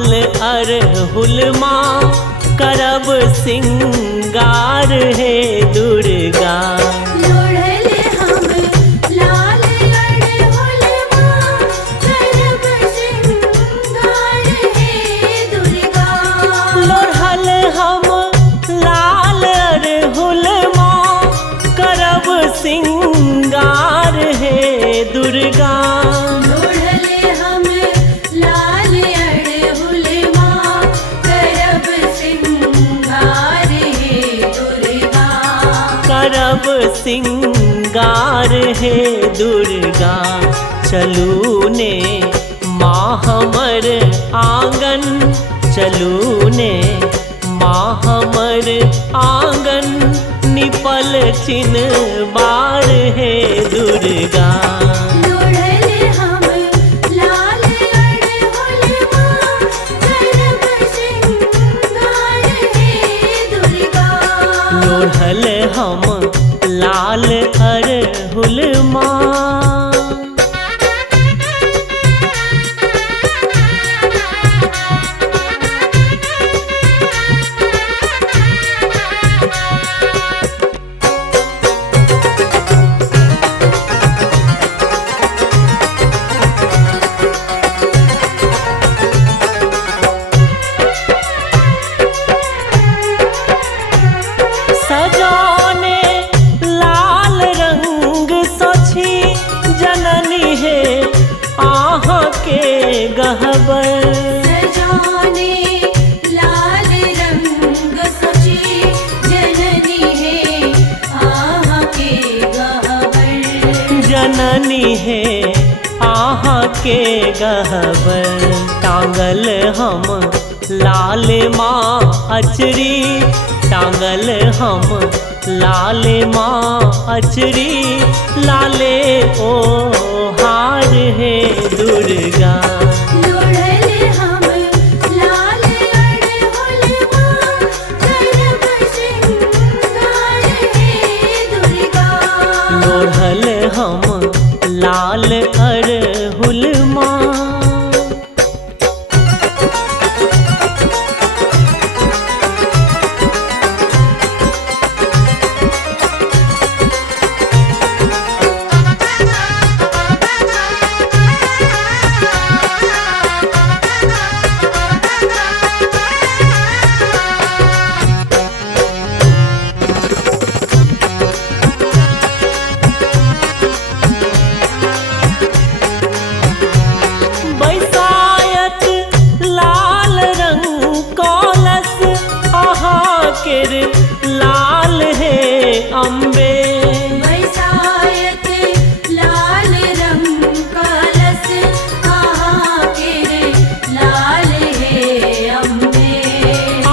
लाल अरहुल माँ करब सिंगार हे दुर्गा। लोढ़ले हम लाल अड़हुल माँ करब सिंगार हे दुर्गा। लोढ़ल हम लाल अरहुल माँ करब सिंगार हे दुर्गा। लोढ़ले हम लाल अड़हुल माँ करब सिंगार हे दुर्गा। करब सिंगार हे दुर्गा। चलू ने माँ हमर आंगन, चलू ने माँ हमर आंगन, निपल चिन्बार हे दुर्गा। लोढ़ले हम लाल अड़हुल माँ करब सिंगार हे दुर्गा। लोढ़ल हम लाल अरहुल माँ। सजाने लाल रंग सोची जननी है आहाँ के गहबर। सजाने लाल रंग सची जननी है आहाँ के गहबर। जननी है आहाँ के गहबर। टांगल हम लाल माँ अचरी, टांगल हम लाल माँ अचरी, लाले ओ हार हे दुर्गा। लोढ़ले हम लाल अड़हुल माँ करब सिंगार हे दुर्गा। लोढ़ल हम लाल अरहुल माँ। बैसायत लाल रंग कलश आहाँ केर लाल हे अम्बे। बैसायत लाल रंग कलश आहाँ के लाल हे अम्बे।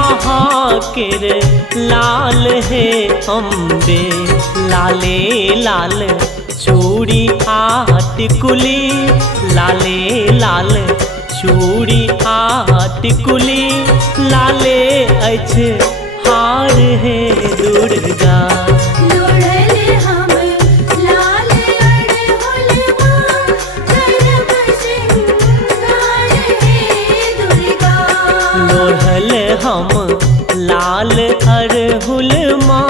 आहाँ केर लाल हे अम्बे। लाले लाल चूड़ी आटिकुली, लाले लाल चूड़ी आटिकुली, लाले अछि हार हे दुर्गा। लोढ़ले हम लाल अड़हुल माँ करब सिंगार हे दुर्गा। लोढ़ल हम लाल अरहुल माँ।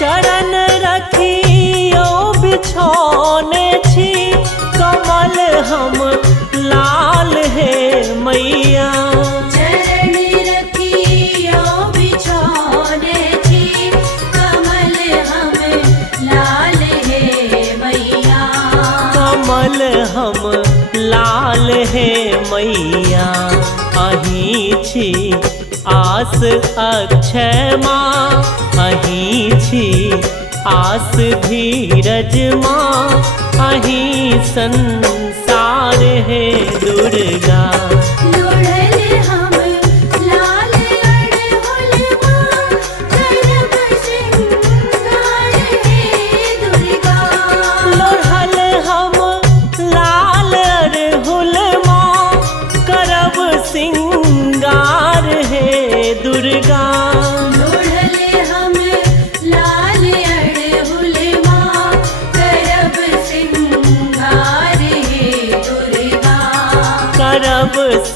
चरण रखियो बिछौने छी, कमल हम लाल हे मैया। चरण रखियो बिछौने छी, कमल हम लाल हे मैया। कमल हम लाल हे मैया। अहीं छी आस अक्षय माँ, अहीं छी आस धीरज माँ, अहीं संसार हे दुर्गा। लोढ़ले हम लाल अड़हुल माँ करब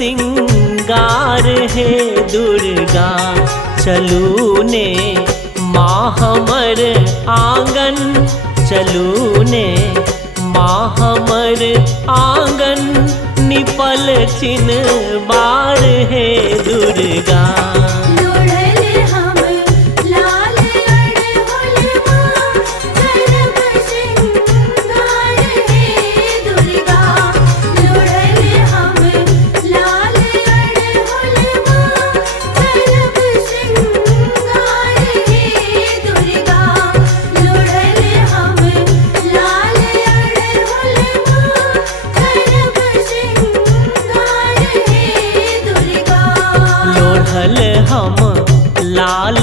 सिंगार है दुर्गा चलू ने माँ हमर आंगन चलू ने माँ हमर आंगन निपल चिन बार है दुर्गा लोढ़ले हम लाल अड़हुलवा करब सिंगार हे दुर्गा लोढ़ले हम लाल अड़हुलवा करब सिंगार हे दुर्गा लोढ़ले हम लाल अड़हुलवा करब सिंगार हे दुर्गा लोढ़ल हम लाल